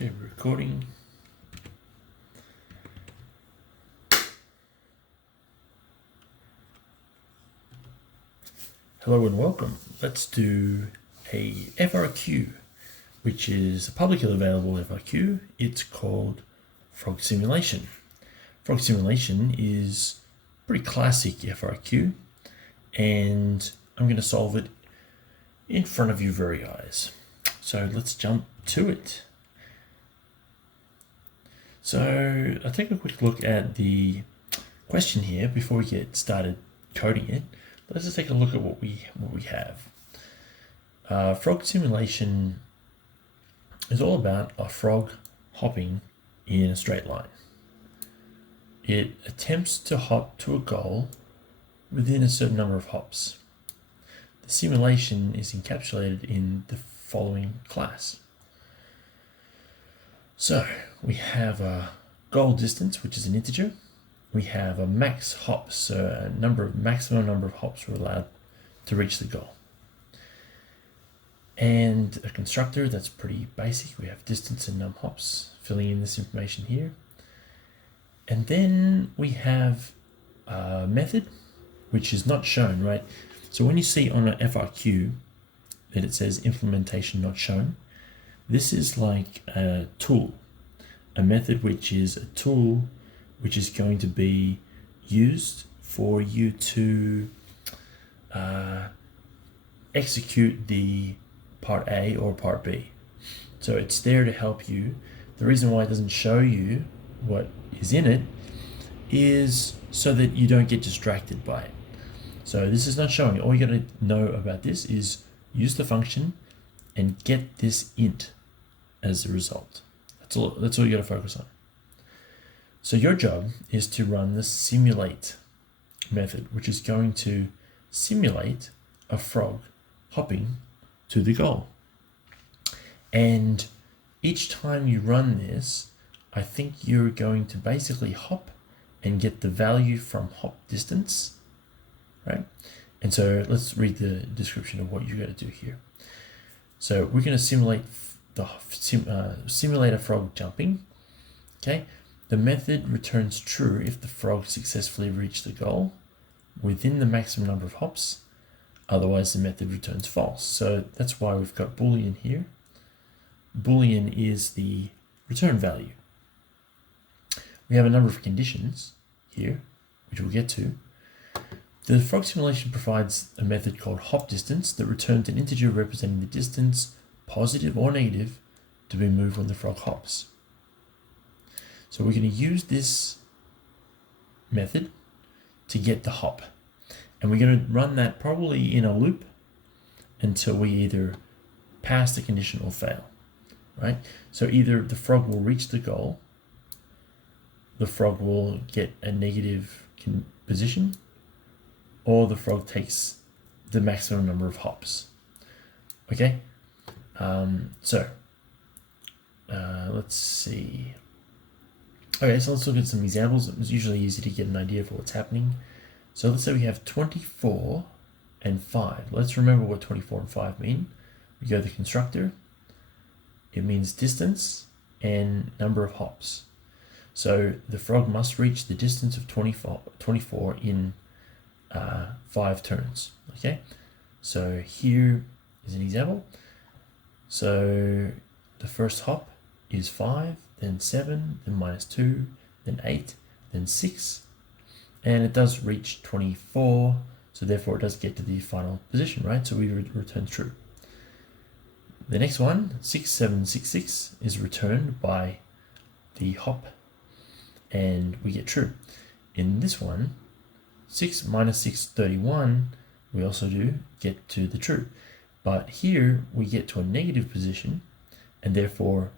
Okay, recording. Hello and welcome. Let's do a FRQ, which is a publicly available FRQ. It's called Frog Simulation. Frog Simulation is a pretty classic FRQ, and I'm going to solve it in front of your very eyes. So let's jump to it. So I'll take a quick look at the question here before we get started coding it. Let's just take a look at what we have. Frog simulation is all about a frog hopping in a straight line. It attempts to hop to a goal within a certain number of hops. The simulation is encapsulated in the following class. So we have a goal distance, which is an integer. We have a max hops, so maximum number of hops we're allowed to reach the goal. And a constructor that's pretty basic. We have distance and num hops, filling in this information here. And then we have a method, which is not shown, right? So when you see on an FRQ that it says implementation not shown, this is like a tool, a method which is a tool which is going to be used for you to execute the part A or part B. So it's there to help you. The reason why it doesn't show you what is in it is so that you don't get distracted by it. So this is not showing. All you got to know about this is use the function and get this int as a result. That's all you got to focus on. So your job is to run the simulate method, which is going to simulate a frog hopping to the goal. And each time you run this, I think you're going to basically hop and get the value from hop distance, right? And so let's read the description of what you got to do here. So we're going to simulate simulate a frog jumping. Okay. The method returns true if the frog successfully reached the goal within the maximum number of hops. Otherwise, the method returns false. So that's why we've got Boolean here. Boolean is the return value. We have a number of conditions here, which we'll get to. The frog simulation provides a method called hop distance that returns an integer representing the distance, positive or negative, to be moved when the frog hops. So we're going to use this method to get the hop. And we're going to run that probably in a loop until we either pass the condition or fail, right? So either the frog will reach the goal, the frog will get a negative position, or the frog takes the maximum number of hops. Okay, let's see. Okay, so let's look at some examples. It's usually easy to get an idea for what's happening. So let's say we have 24 and 5. Let's remember what 24 and 5 mean. We go to the constructor. It means distance and number of hops. So the frog must reach the distance of 24 in 5 turns. Okay, so here is an example. So the first hop is 5, then 7, then -2, then 8, then 6, and it does reach 24, so therefore it does get to the final position, right? So we return true. The next one, 6, 7, 6, 6, is returned by the hop, and we get true. In this one, 6 minus 6, 31, we also do get to the true. But here we get to a negative position, and therefore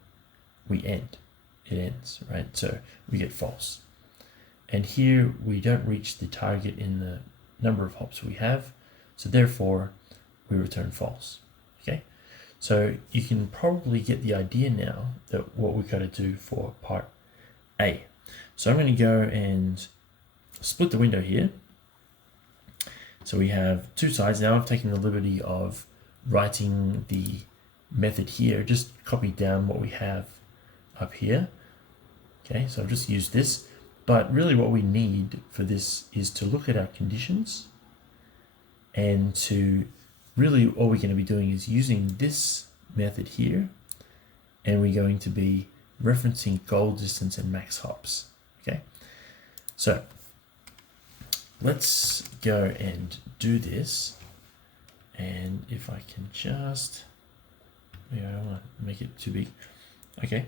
we end. It ends, right? So we get false. And here we don't reach the target in the number of hops we have, so therefore we return false. Okay, so you can probably get the idea now that what we've got to do for part A. So I'm going to go and split the window here. So we have two sides. Now I've taken the liberty of writing the method here, just copy down what we have up here. Okay, so I've just used this, but really what we need for this is to look at our conditions, and to really all we're going to be doing is using this method here, and we're going to be referencing goal distance and max hops. Okay, so let's go and do this. And if I can just, I don't want to make it too big. Okay,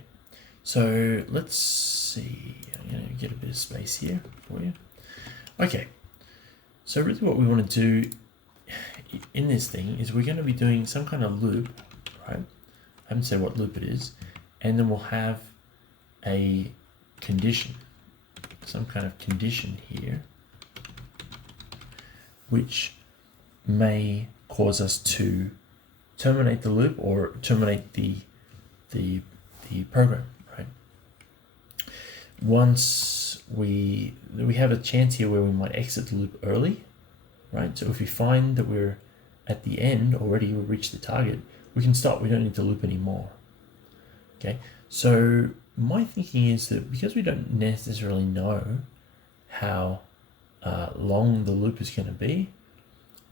so let's see, I'm going to get a bit of space here for you. Okay, so really what we want to do in this thing is we're going to be doing some kind of loop, right? I haven't said what loop it is. And then we'll have a condition, some kind of condition here, which may cause us to terminate the loop or terminate the program, right? Once we have a chance here where we might exit the loop early, right? So if we find that we're at the end already, we've reached the target, we can stop. We don't need to loop anymore. Okay, so my thinking is that because we don't necessarily know how long the loop is going to be,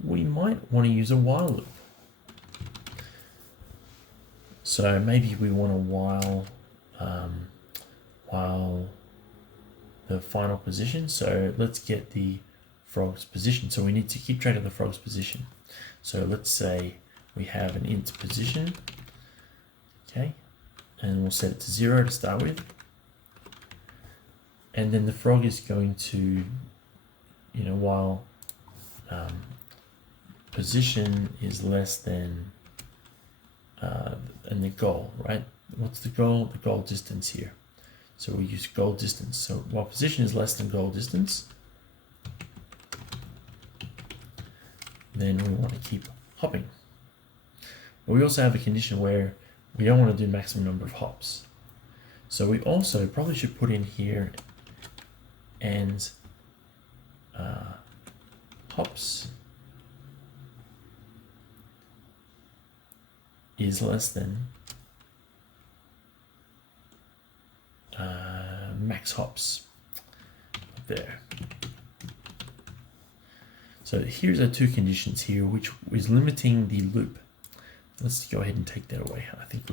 we might want to use a while loop. So maybe we want to while the final position. So let's get the frog's position. So we need to keep track of the frog's position. So let's say we have an int position, okay, and we'll set it to 0 to start with. And then the frog is going to, while position is less than and the goal, right? What's the goal? The goal distance here. So we use goal distance. So while position is less than goal distance, then we want to keep hopping. But we also have a condition where we don't want to do maximum number of hops. So we also probably should put in here and hops is less than max hops there. So here's our two conditions here, which is limiting the loop. Let's go ahead and take that away. I think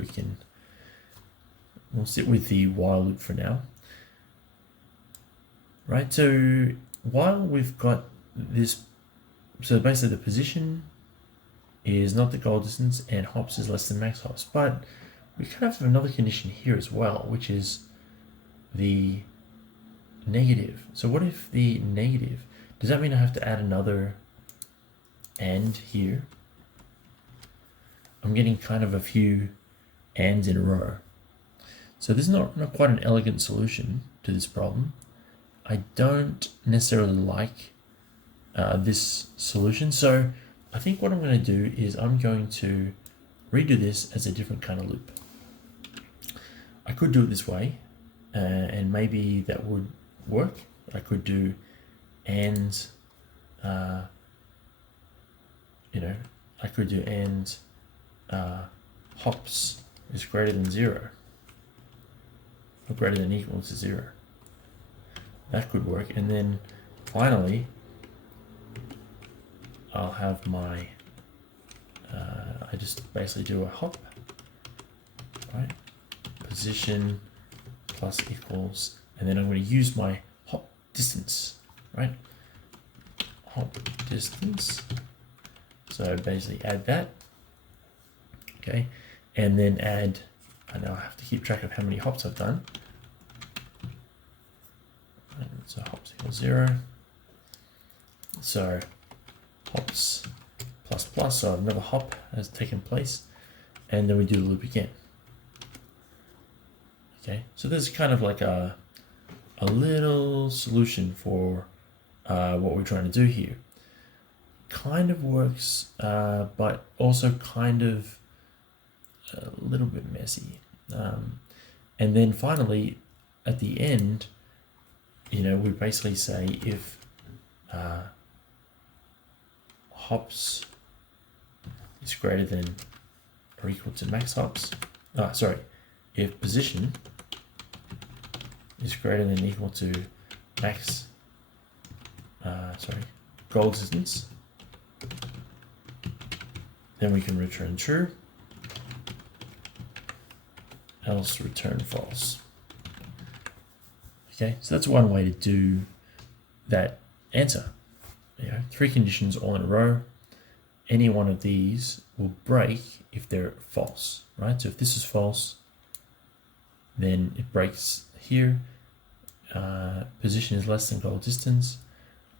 we'll sit with the while loop for now. Right, so while we've got this, so basically the position is not the goal distance and hops is less than max hops, but we kind of have another condition here as well, which is the negative. So what if the negative, does that mean I have to add another and here? I'm getting kind of a few ands in a row. So this is not quite an elegant solution to this problem. I don't necessarily like this solution. So I think what I'm going to do is I'm going to redo this as a different kind of loop. I could do it this way, and maybe that would work. I could do and, I could do and hops is greater than 0 or greater than equal to 0. That could work. And then finally, I'll have my, I just basically do a hop, right? Position plus equals, and then I'm going to use my hop distance, right? Hop distance. So basically add that, okay? And then add, I now have to keep track of how many hops I've done. And so hops equals 0. So hops plus plus, so another hop has taken place, and then we do the loop again. Okay, so this is kind of like a little solution for what we're trying to do here. Kind of works, but also kind of a little bit messy. And then finally, at the end, we basically say if hops is greater than or equal to max hops, if position is greater than or equal to max, goal distance, then we can return true, else return false. Okay, so that's one way to do that answer. You know, 3 conditions all in a row. Any one of these will break if they're false, right? So if this is false, then it breaks here. Position is less than goal distance,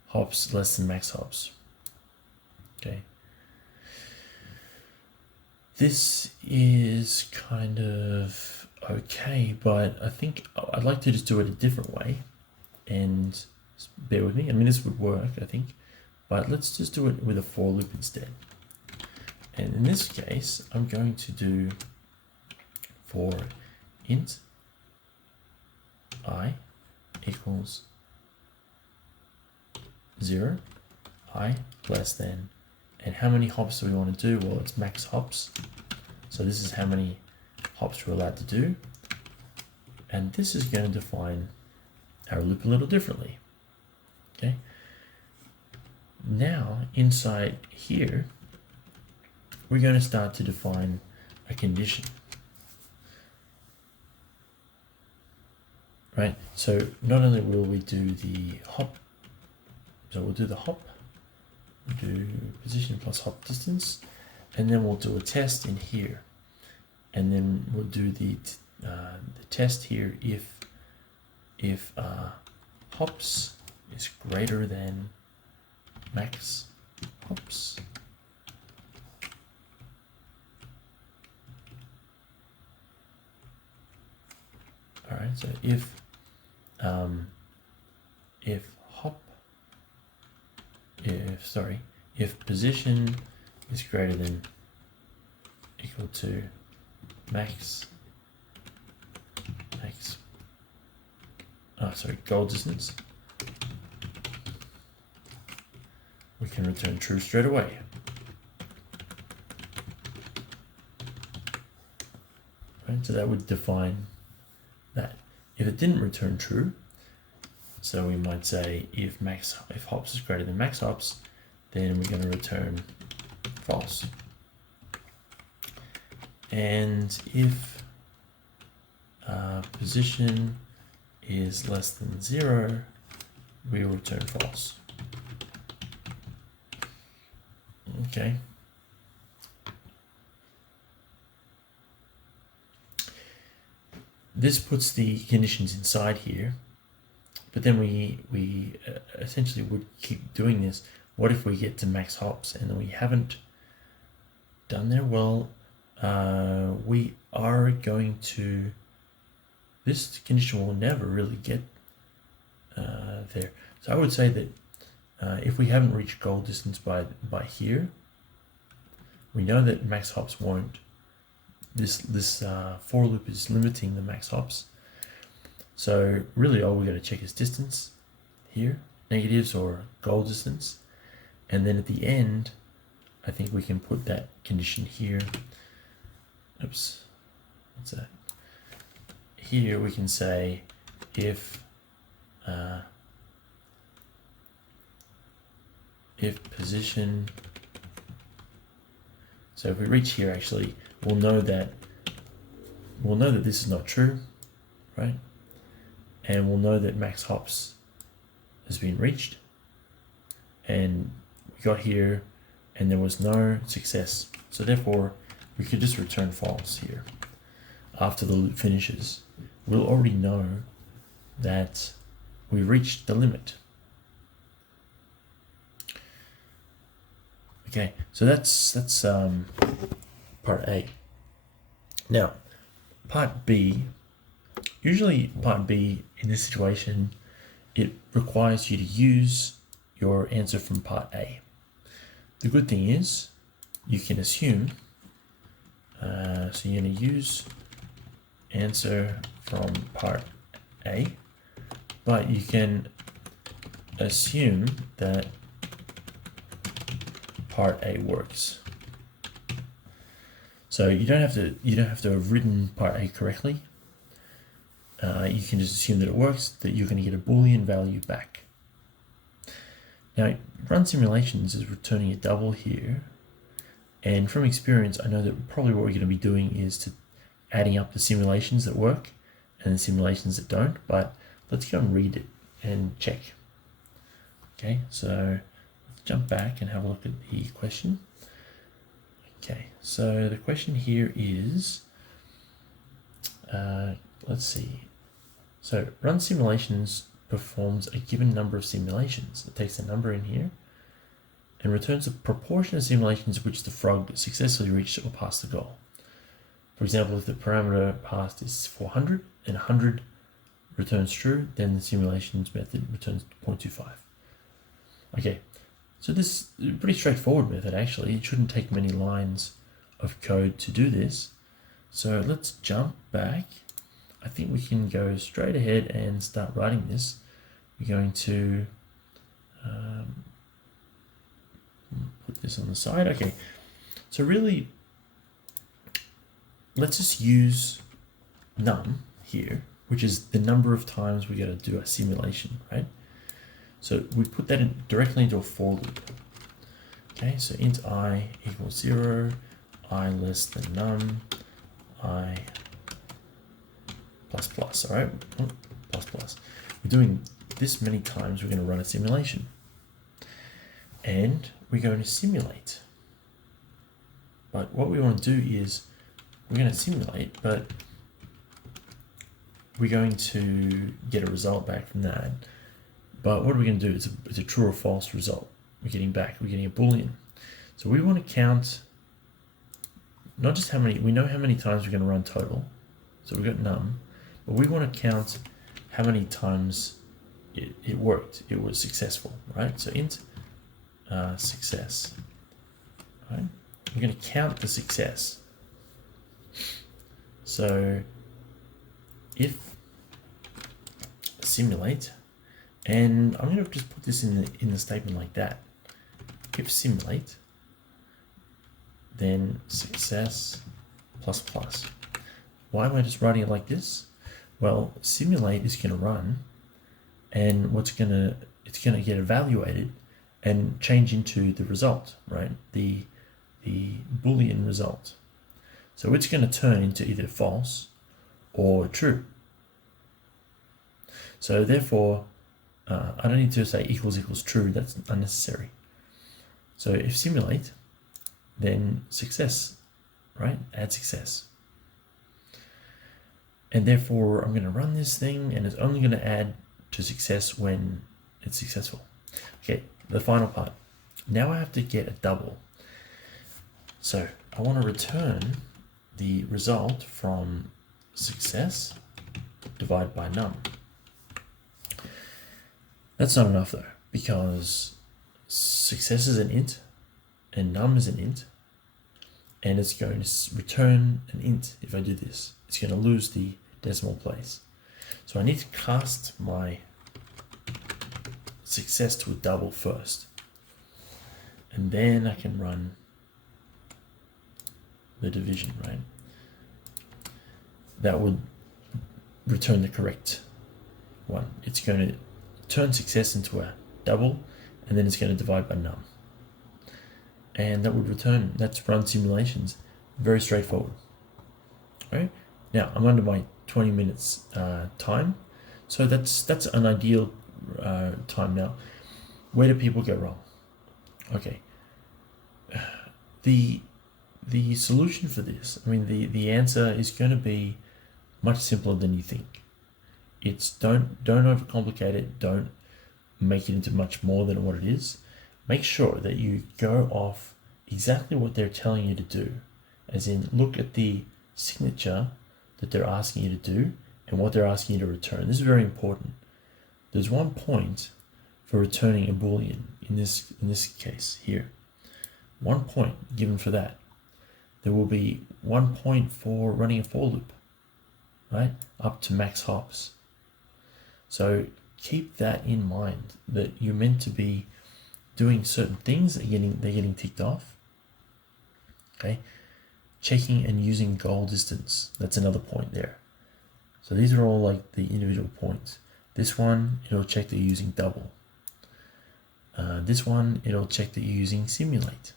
hops less than max hops. Okay. This is kind of okay, but I think I'd like to just do it a different way, and bear with me. I mean, this would work, I think, but let's just do it with a for loop instead. And in this case, I'm going to do for int I equals 0, I less than, and how many hops do we want to do? Well, it's max hops. So this is how many hops we're allowed to do. And this is going to define our loop a little differently. Okay. Now, inside here, we're going to start to define a condition. Right, so not only will we do the hop, so we'll do the hop, we'll do position plus hop distance, and then we'll do a test in here, and then we'll do the test here if hops is greater than max hops. All right, so if position is greater than equal to goal distance, we can return true straight away. Right, so that would define that. If it didn't return true, so we might say if hops is greater than max hops, then we're going to return false. And if position is less than 0, we will return false. Okay. This puts the conditions inside here, but then we essentially would keep doing this. What if we get to max hops and then we haven't done there? Well, we are going to, this condition will never really get there. So I would say that if we haven't reached goal distance by here, we know that max hops won't. This for loop is limiting the max hops. So really all we got to check is distance here, negatives or goal distance. And then at the end, I think we can put that condition here. Oops, what's that? Here we can say if position, so if we reach here, actually, we'll know that this is not true, right? And we'll know that max hops has been reached, and we got here and there was no success. So therefore we could just return false here. After the loop finishes, we'll already know that we reached the limit. Okay, so that's part A. Now, part B, usually part B in this situation, it requires you to use your answer from part A. The good thing is you can assume, so you're going to use answer from part A, but you can assume that part A works. So you don't have to have written part A correctly. you can just assume that it works, that you're going to get a Boolean value back. Now, run simulations is returning a double here. And from experience, I know that probably what we're going to be doing is adding up the simulations that work and the simulations that don't, but let's go and read it and check. Okay, so let's jump back and have a look at the question. Okay, so the question here is, let's see. So run simulations performs a given number of simulations. It takes a number in here and returns a proportion of simulations which the frog successfully reached or passed the goal. For example, if the parameter passed is 400 and 100 returns true, then the simulations method returns 0.25. Okay, so this is a pretty straightforward method actually. It shouldn't take many lines of code to do this. So let's jump back. I think we can go straight ahead and start writing this. We're going to put this on the side. Okay, so really, let's just use num here, which is the number of times we got to do a simulation, right? So we put that in directly into a for loop. Okay, so int I equals 0, I less than num, I plus plus, all right? Plus plus. We're doing this many times, we're going to run a simulation. And we're going to simulate. But what we want to do is, we're going to simulate, but we're going to get a result back from that. But what are we going to do? It's a true or false result. We're getting a Boolean. So we want to count not just how many, we know how many times we're going to run total. So we've got num, but we want to count how many times it worked. It was successful, right? So int success, right? We're going to count the success. So if simulate, and I'm going to just put this in the statement like that. If simulate, then success plus plus. Why am I just writing it like this? Well, simulate is going to run, and it's going to get evaluated and change into the result, right? The Boolean result. So it's going to turn into either false or true. So therefore, I don't need to say equals true, that's unnecessary. So if simulate, then success, right? Add success. And therefore, I'm going to run this thing, and it's only going to add to success when it's successful. Okay, the final part. Now I have to get a double. So I want to return the result from success divided by num. That's not enough though, because success is an int and num is an int, and it's going to return an int if I do this. It's going to lose the decimal place. So I need to cast my success to a double first, and then I can run the division, right? That would return the correct one. It's going to turn success into a double, and then it's going to divide by num. And that would return, that's run simulations. Very straightforward. All right. Now I'm under my 20 minutes time. So that's an ideal time now. Where do people go wrong? Okay. The solution for this, I mean, the answer is going to be much simpler than you think. It's don't overcomplicate it. Don't make it into much more than what it is. Make sure that you go off exactly what they're telling you to do, as in look at the signature that they're asking you to do and what they're asking you to return. This is very important. There's 1 point for returning a Boolean in this case here. 1 point given for that. There will be 1 point for running a for loop, right? Up to max hops. So keep that in mind, that you're meant to be doing certain things, they're getting ticked off. Okay, checking and using goal distance, that's another point there. So these are all like the individual points. This one, it'll check that you're using double. This one, it'll check that you're using simulate.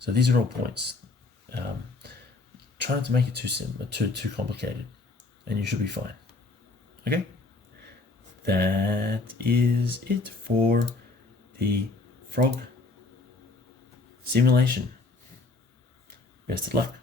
So these are all points. Try not to make it too complicated, and you should be fine. Okay? That is it for the frog simulation. Best of luck.